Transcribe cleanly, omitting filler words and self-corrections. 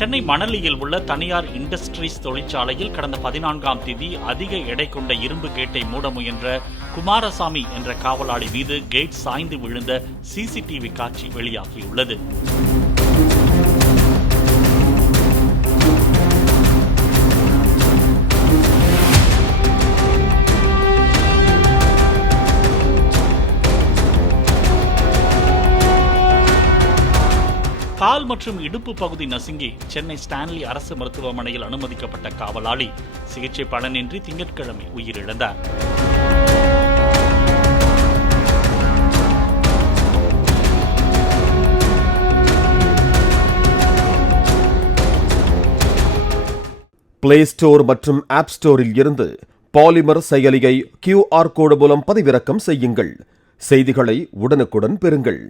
சென்னை மணலியில் உள்ள தனியார் இண்டஸ்ட்ரீஸ் தொழிற்சாலையில் கடந்த 14ஆம் தேதி அதிக எடை கொண்ட இரும்பு கேட்டை மூட முயன்ற குமாரசாமி என்ற காவலாளி மீது கேட் சாய்ந்து விழுந்த சிசிடிவி காட்சி வெளியாகியுள்ளது. கால் மற்றும் இடுப்பு பகுதி நசுங்கி சென்னை ஸ்டான்லி அரசு மருத்துவமனையில் அனுமதிக்கப்பட்ட காவலாளி சிகிச்சை பலனின்றி திங்கட்கிழமை உயிரிழந்தார். பிளே ஸ்டோர் மற்றும் ஆப் ஸ்டோரில் இருந்து பாலிமர் செயலியை QR கோடு மூலம் பதிவிறக்கம் செய்யுங்கள். செய்திகளை உடனுக்குடன் பெறுங்கள்.